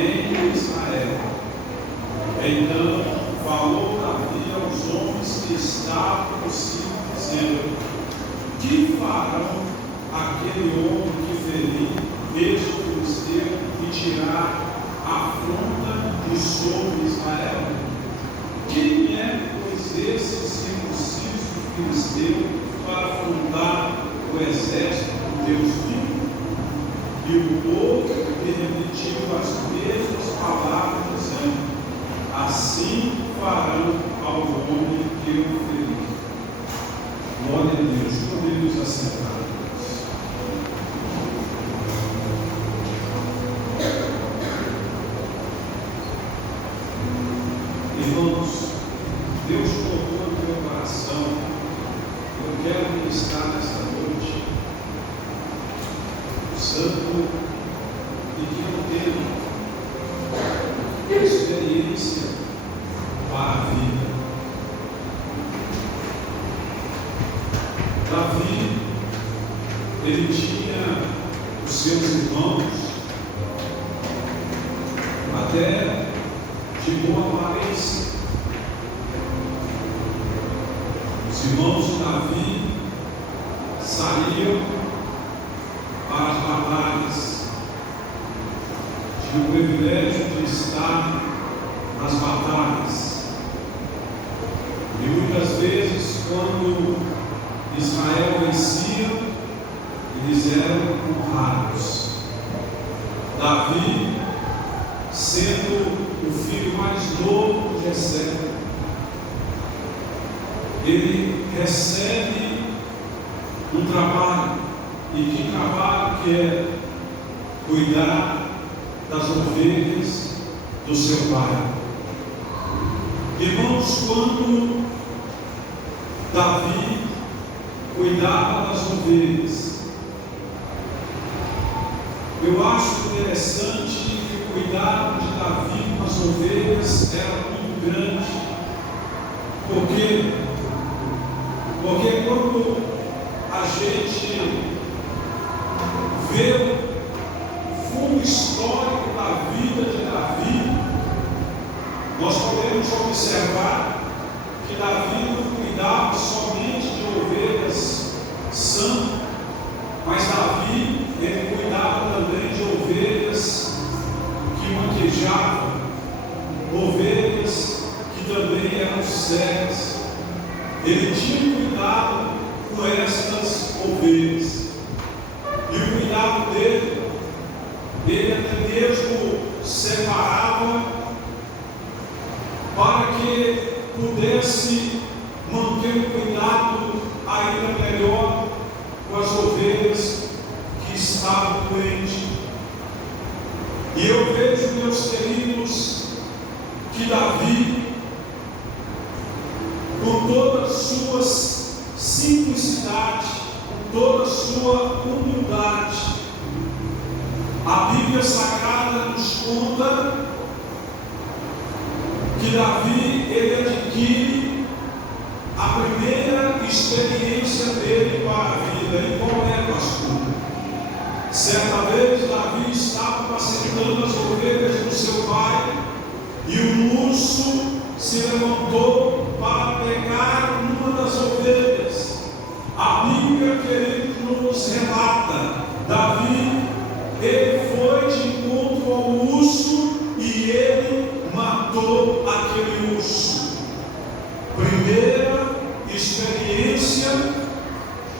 em Israel. Então falou Davi aos homens que estavam no circo, dizendo: que farão aquele homem que ferir este filisteu e tirar a afronta de sobre Israel? Quem é, pois, esse circunciso filisteu para afrontar o exército de Deus vivo? E o povo lhe repetiu as mesmas palavras, dizendo: assim farão ao homem que eu feri. Glória a Deus. Podemos assentar. Irmãos, Deus colocou no meu coração, eu quero ministrar nesta noite, o santo, e que eu tenho experiência para a vida. Davi, ele tinha os seus irmãos, até de boa aparência. Os irmãos de Davi saíam para as batalhas, tinham o privilégio de estar nas batalhas, e muitas vezes, quando Israel vencia, eles eram honrados. Davi, sendo o filho mais novo de Jessé, ele recebe um trabalho, e que trabalho que é cuidar das ovelhas do seu pai. Irmãos, quando Davi cuidava das ovelhas, eu acho interessante que o cuidado de Davi com as ovelhas era muito grande. Por quê? Porque quando a gente vê o fundo histórico da vida de Davi, nós podemos observar que Davi não cuidava somente de ovelhas sãs, mas Davi, ele cuidava também de ovelhas que manquejavam, ovelhas que também eram cegas. Ele tinha cuidado com estas ovelhas, e o cuidado dele, ele até mesmo separava para que pudesse manter um cuidado ainda melhor com as ovelhas que estavam doentes. E eu vejo, meus queridos, que Davi, com toda a sua simplicidade, com toda a sua humildade, a Bíblia Sagrada nos conta que Davi, ele adquire a primeira experiência dele para a vida. E qual é, pastor? Certa vez Davi estava apacentando as ovelhas do seu pai, e um urso se levantou para pegar uma das ovelhas. A Bíblia, querido, nos relata: Davi, ele foi de encontro ao urso e ele matou aquele urso. Primeira experiência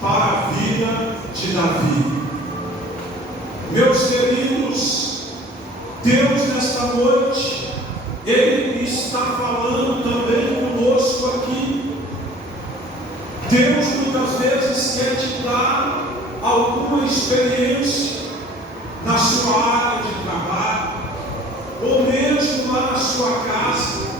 para a vida de Davi. Meus queridos, Deus nesta noite, Ele está falando também conosco aqui. Deus muitas vezes quer te dar alguma experiência na sua área de trabalho, ou mesmo lá na sua casa,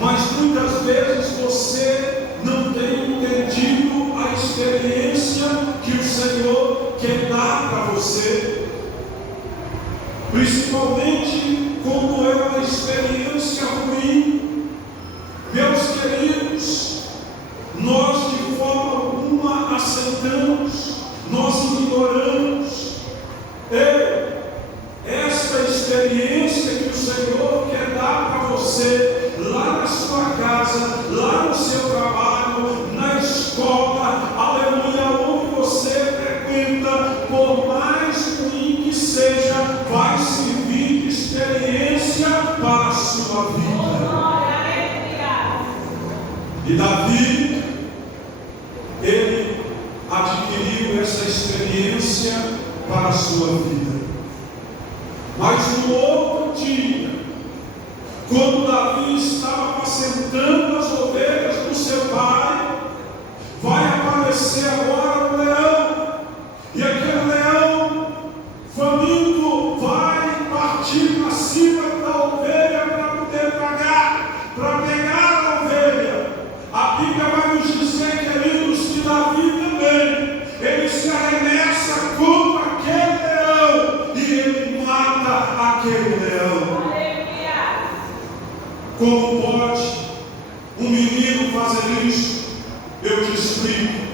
mas muitas vezes você não tem entendido a experiência que o Senhor quer dar para você, principalmente quando é uma experiência ruim. Meus queridos, nós de forma alguma aceitamos, nós ignoramos esta experiência você, lá na sua casa, lá no seu trabalho, na escola, aleluia, onde você frequenta, por mais ruim que seja, vai servir de experiência para a sua vida. E Davi, ele adquiriu essa experiência para a sua vida. Mas no outro dia, quando Davi estava apacentando as ovelhas do seu pai, vai aparecer agora um leão, e aquele leão faminto vai partir para cima da ovelha para poder pegar a ovelha. A Bíblia vai nos dizer, queridos, que Davi também, ele se arremessa contra aquele leão e ele mata aquele leão. Como pode um menino fazer isso? Eu te explico.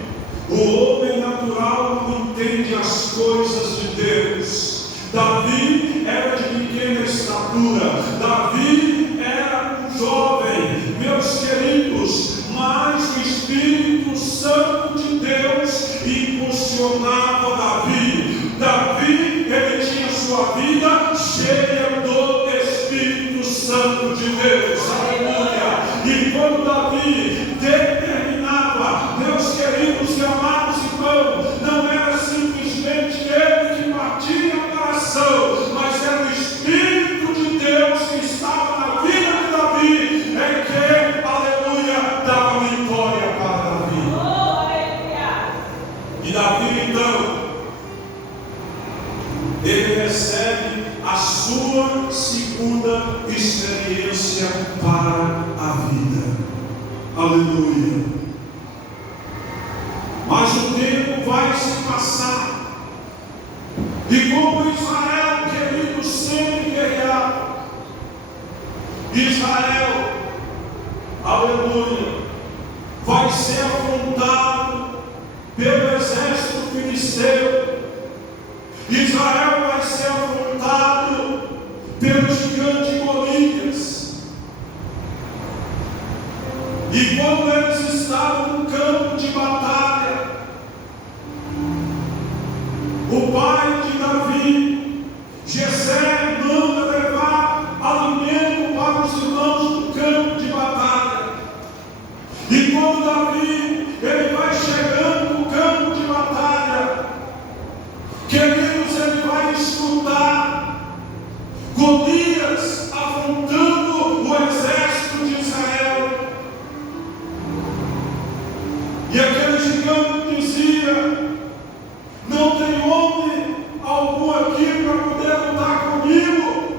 O homem natural não entende as coisas de Deus. Davi era de pequena estatura, Davi era um jovem, meus queridos, mas o Espírito Santo de Deus impulsionava Davi. Davi, ele tinha sua vida cheia do Espírito Santo de Deus, aleluia. E quando Davi determinava, meus queridos e amados irmãos, não era simplesmente ele que partia para a ação, mas era o Espírito de Deus que estava na vida de Davi, é que, aleluia, dava vitória para Davi. E Davi então, ele recebe a sua segunda experiência para a vida. Aleluia. Mas o tempo vai se passar. E como Israel, querido, sempre guerreava, Israel, aleluia, vai ser afrontado pelo exército filisteu. Israel vai ser afrontado pelo gigante Golias. E quando eles estavam no campo de batalha, o pai de Davi, Jessé, manda levar alimento para os irmãos no campo de batalha. E quando Davi, ele vai chegando no campo de batalha, queridos, ele vai escutar Golias afrontando o exército de Israel. E aquele gigante dizia: não tem homem algum aqui para poder lutar comigo.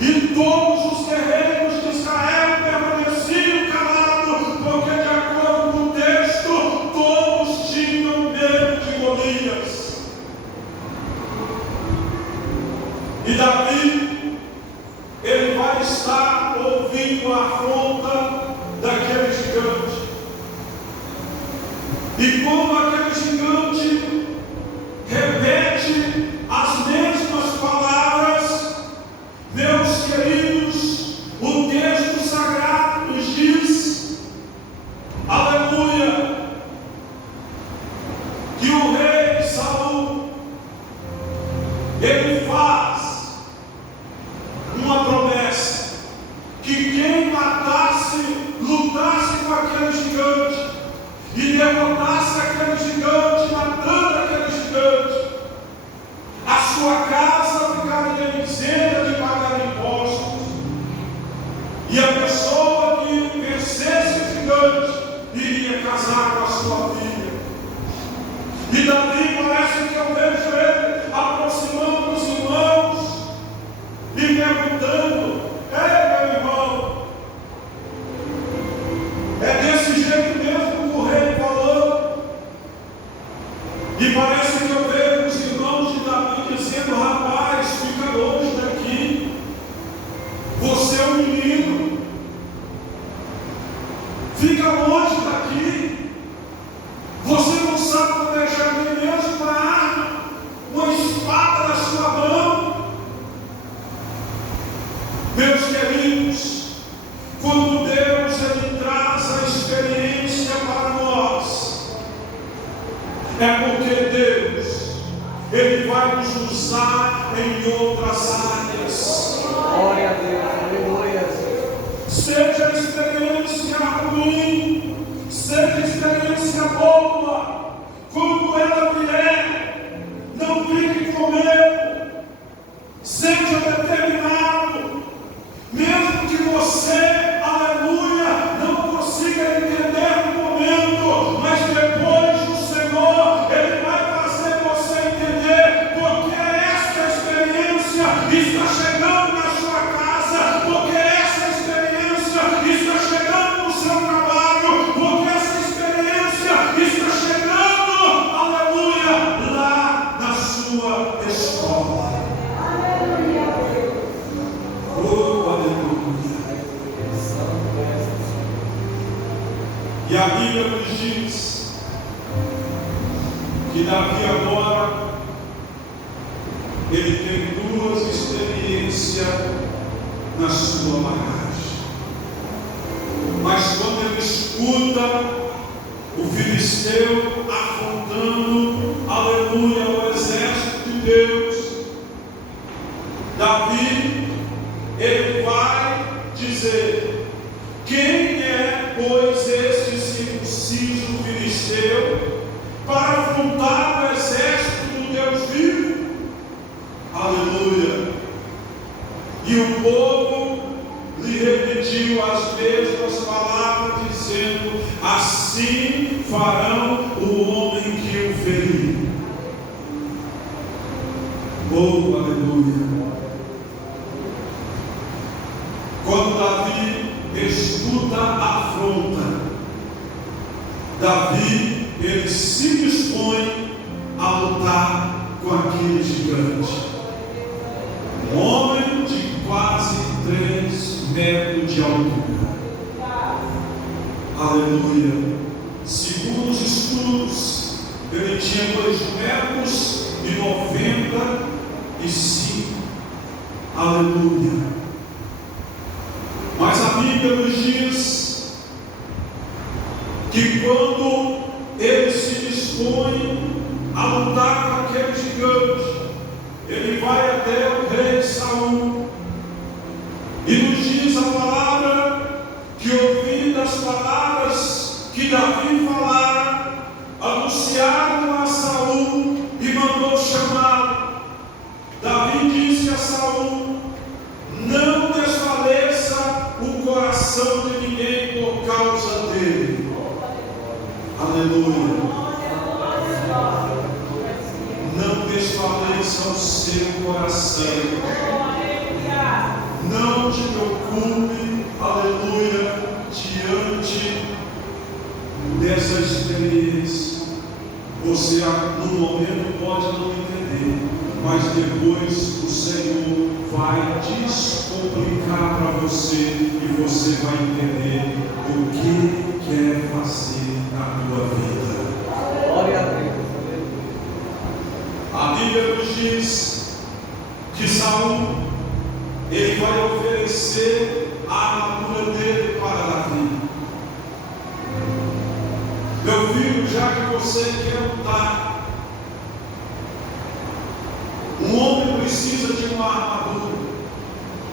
E todos os guerreiros de Israel permaneciam calados, porque de acordo com o texto, todos tinham medo de Golias. E Davi, ele vai estar ouvindo a afronta daquele gigante. E quando aquele gigante repete as mesmas palavras, meus queridos, o texto sagrado nos diz, aleluia, que o rei Saul, ele faz uma promessa, que quem matasse, lutasse com aquele gigante e derrotasse aquele gigante, matando aquele gigante, a sua casa ficaria isenta de pagar impostos, e a pessoa que vencesse o gigante iria casar com a sua filha. E Davi, parece que eu vejo ele aproximando dos irmãos e perguntando: ei, meu irmão, é desse jeito mesmo que o rei falou? E parece que eu vejo os irmãos de Davi dizendo: rapaz, fica longe daqui, você é um menino, fica longe daqui, você não sabe planejar nem mesmo uma arma, uma espada na sua mão. Meus queridos, quando Deus Ele traz a experiência para nós, é porque Deus Ele vai nos usar em outras áreas. Glória a Deus, aleluia. Seja experiência ruim, seja experiência boa, quando ela vier, não fique com medo, seja determinado, mesmo que você, aleluia, não consiga entender no momento, mas depois o Senhor, Ele vai fazer você entender porque esta experiência está chegando na sua casa, porque essa experiência está chegando no seu trabalho, porque essa experiência está chegando, aleluia, lá na sua escola. Oh, aleluia. E a Bíblia nos diz que Davi agora ele tem duas experiências na sua bagagem. Mas quando ele escuta o filisteu afrontando, aleluia, o exército de Deus, Davi, ele vai dizer: quem é, pois, este circunciso filisteu para afrontar o exército do Deus vivo? Aleluia. E o povo lhe repetiu as mesmas palavras, dizendo: assim farão o homem que o feriu. Oh, aleluia. Quando Davi escuta a afronta, Davi, ele se dispõe a lutar com aquele gigante. Um homem de quase 3 metros de altura. Aleluia. Segundo os estudos, ele tinha 2,95 metros. Aleluia. Mas a Bíblia nos diz que quando ele se dispõe a lutar com aquele gigante, ele vai até o rei Saul e nos diz a palavra que, ouvindo as palavras que Davi falara, anunciaram a Saul e mandou chamá-lo. Davi disse a Saul: não desfaleça o coração de ninguém por causa dele. Aleluia. Não desfaleça o seu coração. Não te preocupe, aleluia, diante dessa experiência. Você no momento pode não entender, mas depois o Senhor vai descomplicar para você e você vai entender o que Ele quer fazer na tua vida. Glória a Deus. A Bíblia nos diz que Saul, ele vai oferecer a armadura dele para Davi. Meu filho, já que você quer lutar, um homem precisa de uma armadura.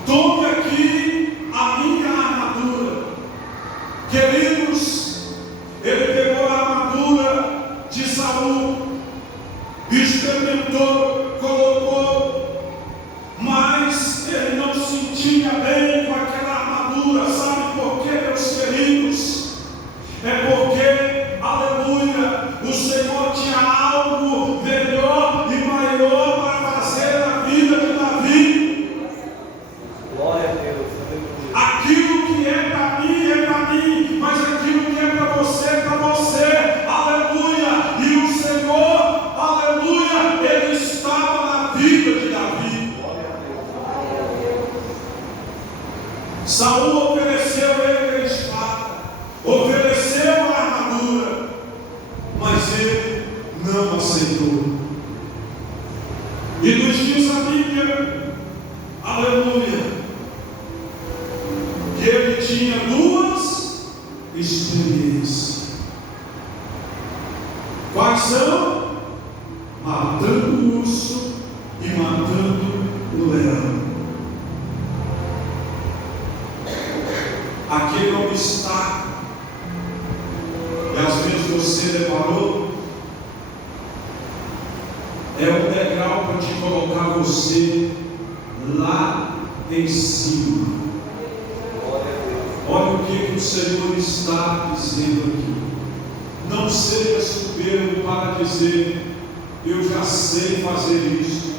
Tome aqui a minha armadura. Queridos, ele pegou a armadura de Saul, experimentou, colocou, mas ele não sentia bem com aquela armadura. Sabe por quê, meus queridos? É porque, aleluia, o Senhor tinha algo melhor e maior para fazer na vida de Davi. Glória a Deus. Aquilo que é para mim, mas aquilo que é para você, aleluia. E o Senhor, aleluia, Ele estava na vida de Davi. Saul ofereceu ele a espada, ofereceu a armadura, mas ele não aceitou. E nos diz a Bíblia, aleluia, tinha duas experiências. Quais são? Matando o urso e matando o leão. Aquele obstáculo, e às vezes você deparou, é um degrau para te colocar você lá em cima. Olha o que o Senhor está dizendo aqui. Não seja soberbo para dizer: eu já sei fazer isso.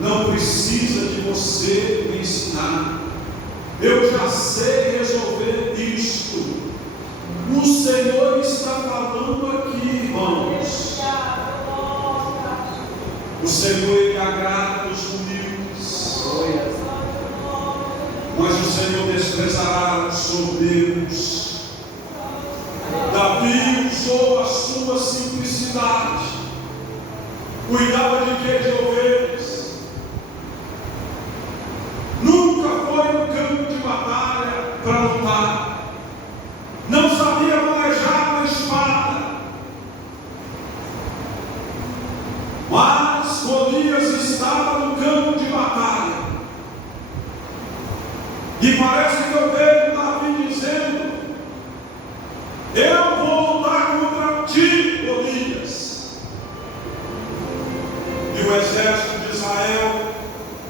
Não precisa de você me ensinar. Eu já sei resolver isto. O Senhor está falando aqui, irmãos. O Senhor, Ele agrada os humildes, mas o Senhor desprezará os soberbos. Davi usou a sua simplicidade. Cuidava de quê? De ovelhas. Nunca foi no campo de batalha para lutar. Não sabia manejar uma espada. Mas Golias estava no campo de batalha. E parece que eu vejo Davi dizendo: eu vou lutar contra ti, Golias. E o exército de Israel,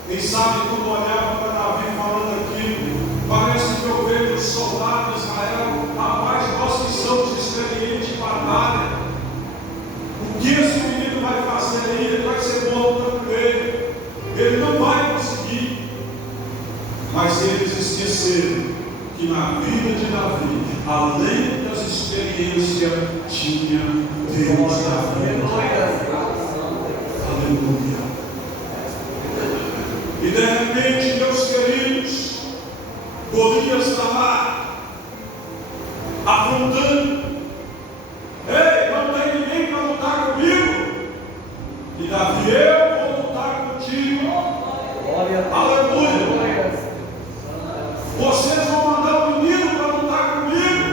quem sabe quando olhava para Davi falando aquilo, parece que eu vejo os soldados de Israel: rapaz, nós que somos experientes em batalha, o que esse menino vai fazer aí? Ele vai ser morto por ele, ele não vai conseguir. Mas eles esqueceram que na vida de Davi, além das experiências, tinha Deus da vida. Aleluia. E de repente, meus queridos, Golias está lá, afrontando. Ei, não tem ninguém para lutar comigo. E Davi: eu vou lutar contigo. Aleluia. Vocês vão mandar o menino para lutar comigo.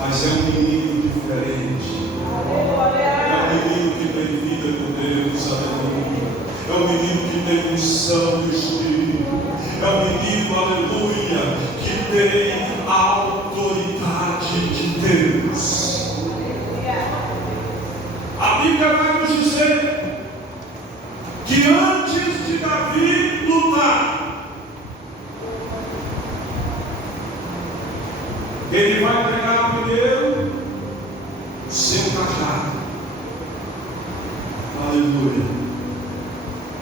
Mas é um menino diferente. É um menino que tem vida com Deus. Aleluia. É um menino que tem unção do Espírito. É um menino, aleluia, que tem a autoridade de Deus. A Bíblia vai nos dizer que antes de Davi lutar, ele vai pegar primeiro o seu cajado. Aleluia.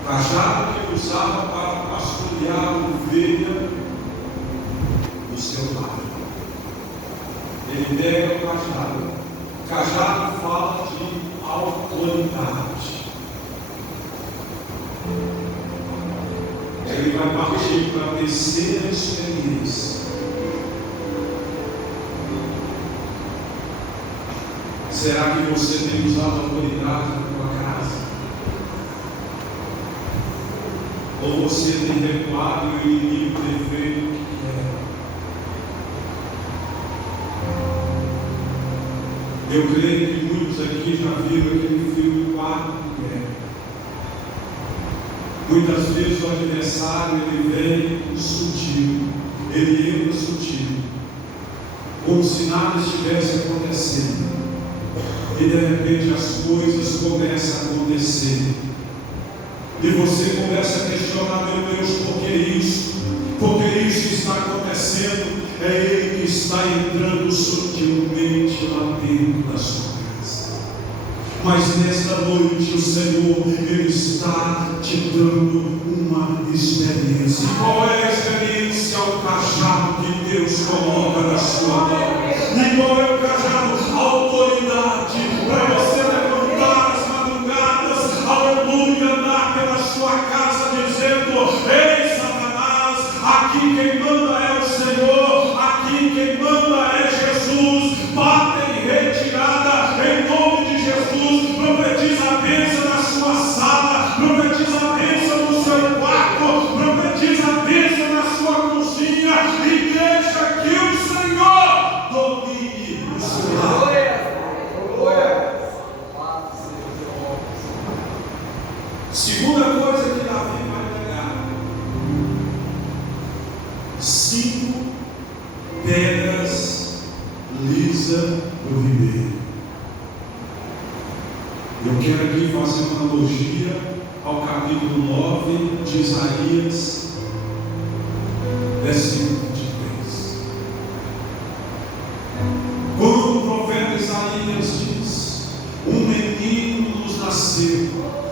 Cajado que ele usava para pastorear a ovelha do seu pai. Ele pega o cajado. Cajado fala de autoridade. Ele vai partir para a terceira experiência. Será que você tem usado a autoridade na tua casa? Ou você tem recuado e o inimigo tem feito o que quer? Eu creio que muitos aqui já viram aquele filme Quarto de Guerra. Muitas vezes o adversário ele vem sutil, ele entra sutil, como se nada estivesse acontecendo. E de repente as coisas começam a acontecer. E você começa a questionar: meu Deus, por que isso? Por que isso está acontecendo? É Ele que está entrando sutilmente lá dentro da sua casa. Mas nesta noite o Senhor, Ele está te dando uma experiência. E qual é a experiência? O cajado que Deus coloca na sua mão. E qual é o cajado? A autoridade para você levantar as madrugadas, aleluia, andar pela sua casa dizendo: ei Satanás, aqui quem manda é o Senhor, aqui quem manda é Jesus. Bata em retirada em nome de Jesus. Profetiza a bênção na sua sala, profetiza a bênção no seu quarto, profetiza a bênção Segunda coisa que Davi vai pegar: 5 pedras lisas do ribeiro. Eu quero aqui fazer uma analogia ao capítulo 9 de Isaías, versículo 23. Quando o profeta Isaías diz: um menino nos nasceu,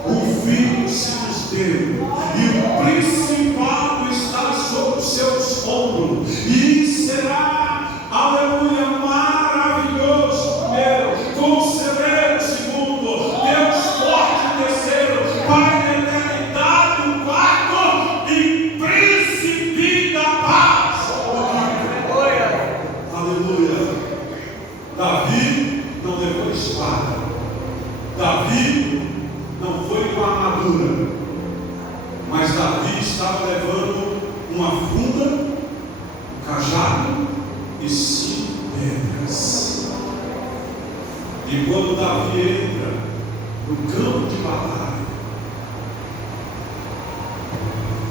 um filho se nos deu, e o principado está sobre os seus ombros, e será, aleluia, maravilhoso. Primeiro, conselheiro. Segundo, Deus forte. Terceiro, Pai da eternidade. Quarto, e príncipe da paz. Aleluia. Davi não levou espada. Davi não foi com armadura, mas Davi estava levando uma funda, um cajado e 5 pedras. E quando Davi entra no campo de batalha,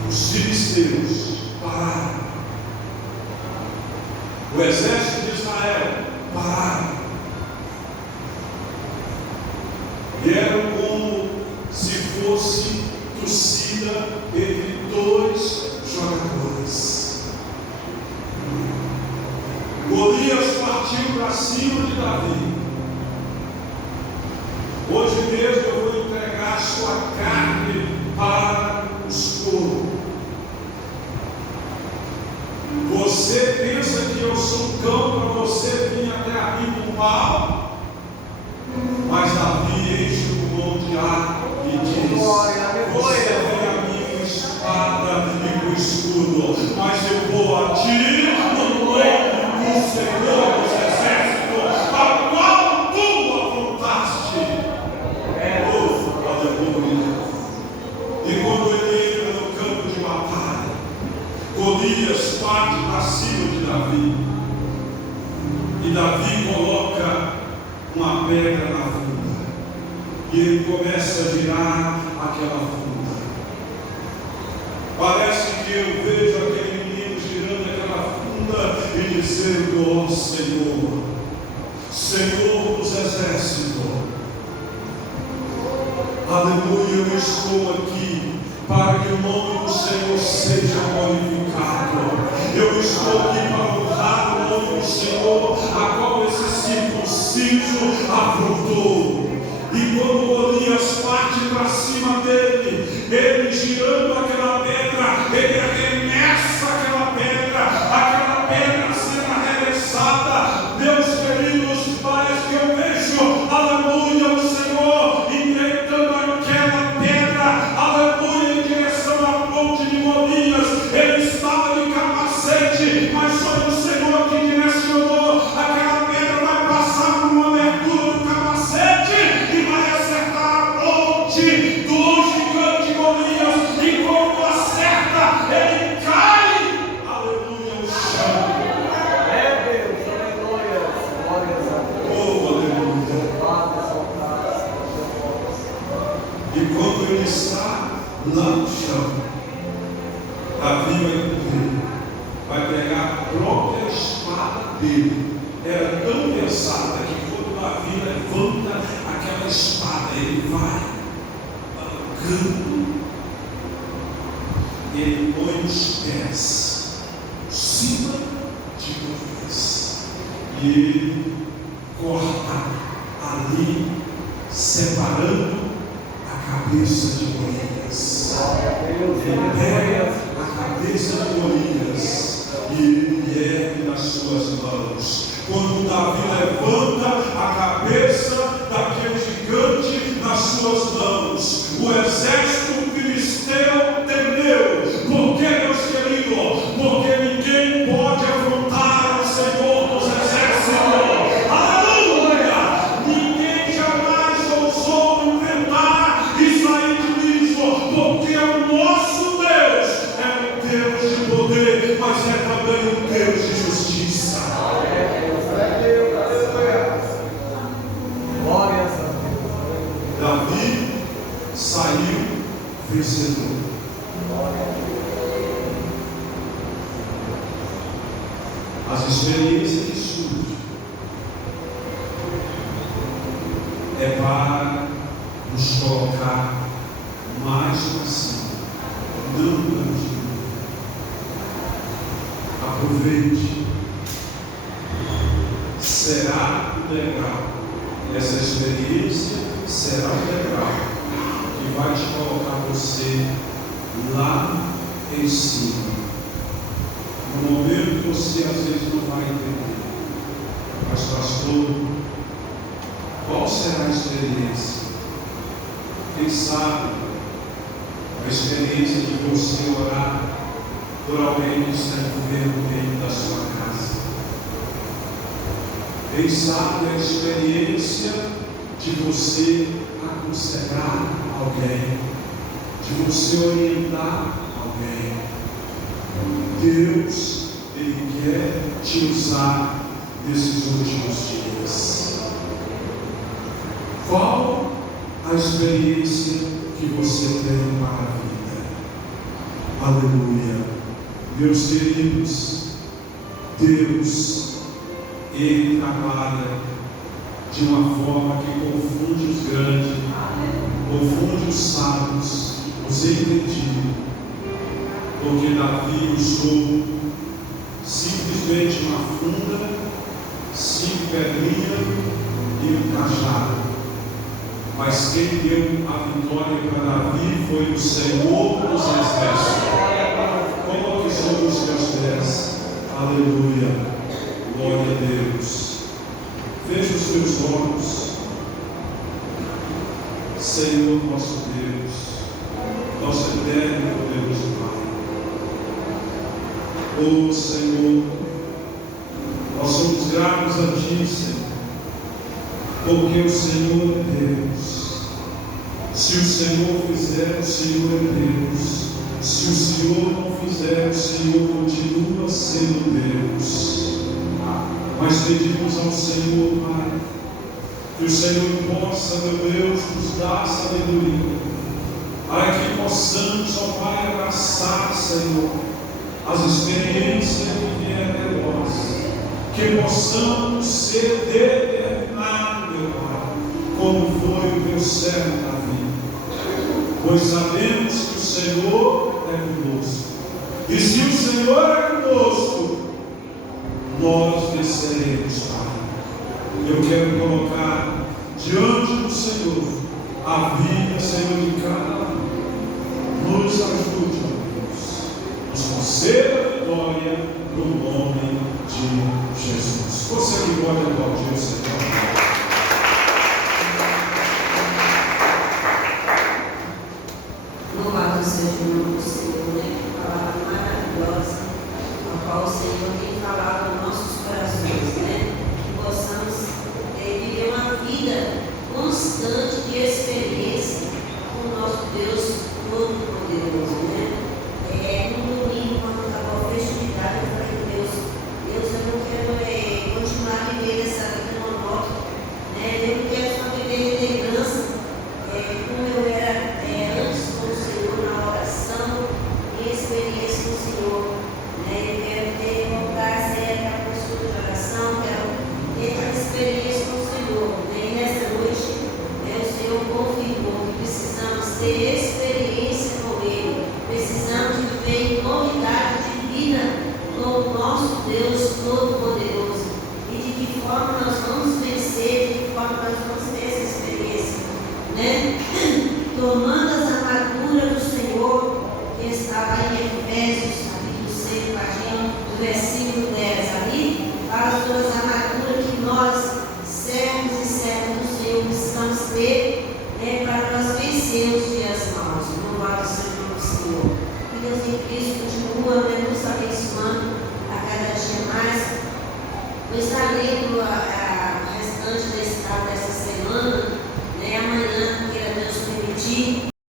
os filisteus pararam, o exército de Israel pararam, e eram como se fosse torcida entre 2 jogadores. Golias partiu para cima de Davi. Hoje mesmo eu vou entregar sua carne para os touros. Você pensa que eu sou um cão para você vir até a mim com pau? Mas Davi enche o pulmão de ar e diz: você vem a mim com espada e com escudo, mas eu vou a ti no nome do Senhor dos exércitos, a qual tu afrontaste. Aleluia. E quando ele entra no campo de batalha, Golias parte para cima de Davi, e Davi coloca uma pedra na funda, e ele começa a girar aquela funda. Parece que eu vejo aquele menino girando aquela funda e dizendo: ó Senhor, Senhor dos exércitos, aleluia, eu estou aqui para que o nome do Senhor seja glorificado. Eu estou aqui para honrar o nome do Senhor, a qual esse circunciso afrontou. E quando Golias parte para cima dele, ele girando aquela pedra, ele arremessa aquela pedra sendo arremessada. Meus queridos, parece que eu vejo, aleluia, o Senhor enfrentando aquela pedra, aleluia, em direção à ponte de Golias. Ele estava de capacete, mas foi o Senhor que direcionou. Aquela pedra vai passar por uma abertura do capacete e vai acertar a ponte do gigante Golias. E quando acerta, ele cai, aleluia, no chão. É Deus, aleluia. Glórias a Deus. Oh, aleluia. E quando ele está lá no chão, Davi vai pegar a própria espada dele. Era tão pesada que quando Davi levanta aquela espada, ele vai bancando, ele põe os pés em cima de Golias e ele corta ali, separando a cabeça de Golias. Ele pega a cabeça de Golias e ele ergue nas suas mãos. Quando Davi levanta a cabeça daquele gigante nas suas mãos, o exército filisteu temeu. Por que, meus queridos? Porque ninguém pode afrontar o Senhor dos exércitos. Aleluia! Ninguém jamais ousou enfrentar e sair de liso, porque o nosso Deus é um Deus de poder, mas é também um Deus de justiça. Davi saiu vencedor. As experiências que surgem é para nos colocar mais para cima, não para nos diminuir. Aproveite. Será o degrau. Essa experiência será o degrau que vai te colocar você lá em cima. No momento você às vezes não vai entender. Mas pastor, qual será a experiência? Quem sabe a experiência de você orar por alguém que está vivendo dentro da sua casa. Quem sabe a experiência de você aconselhar alguém, de você orientar alguém. Deus, Ele quer te usar nesses últimos dias. Qual a experiência que você tem para a vida? Aleluia. Meus queridos, Deus, Ele trabalha de uma forma que confunde os grandes, confunde os sábios, os entendidos. Porque Davi usou simplesmente uma funda, 5 pedrinhas e um cajado. Mas quem deu a vitória para Davi foi o Senhor dos Exércitos. Coloque sobre os teus pés. Aleluia. Glória a Deus. Feche os teus olhos. Senhor nosso Deus, nosso eterno e poderoso Pai. Oh Senhor, nós somos gratos a Ti, Senhor, porque o Senhor é Deus. Se o Senhor fizer, o Senhor é Deus. Se o Senhor não fizer, o Senhor continua sendo Deus. Mas pedimos ao Senhor, Pai, que o Senhor possa, meu Deus, nos dar sabedoria, para que possamos, ó Pai, abraçar, Senhor, as experiências que vierem a nós, que possamos ser determinados, meu Pai, como foi o teu servo Davi, pois sabemos que o Senhor é conosco, e se o Senhor é conosco, nós venceremos, Pai. Eu quero colocar diante do Senhor a vida, Senhor, de cada um. Nos ajude, ó Deus. Nos conceda a vitória no nome de Jesus. Você que pode aplaudir o Senhor. Louvado seja o nome do Senhor, né? Que palavra maravilhosa, a qual o Senhor tem falado aos nossos corações, né? Que possamos viver uma vida constante de experiência com o nosso Deus Todo-Poderoso, né? No domingo, quando acabou a festividade, eu falei, Deus, eu não quero continuar vivendo essa vida monótona, né? Eu não quero só viver em lembrança, como eu era antes com o Senhor na oração, minha experiência com o Senhor, né? Eu quero voltar a ser aquela pessoa de oração, quero ter aquela experiência com o Senhor, né? E nessa noite, o Senhor confirmou que precisamos ter experiência com Ele, precisamos viver em novidade de vida com o nosso Deus Todo-Poderoso. E de que forma nós vamos vencer, de que forma nós vamos ter essa experiência, né? Tomando as armaduras do Senhor, que está lá em Efésios, capítulo 6, do versículo 10, ali, fala sobre as armaduras que nós, servos e servas do Senhor, precisamos ter, né, para nós vencer os dias maus. Louvado seja o nome do Senhor. Que Deus em Cristo continua, né, nos abençoando a cada dia mais. Eu estarei no restante dessa semana, né, amanhã, queira Deus permitir,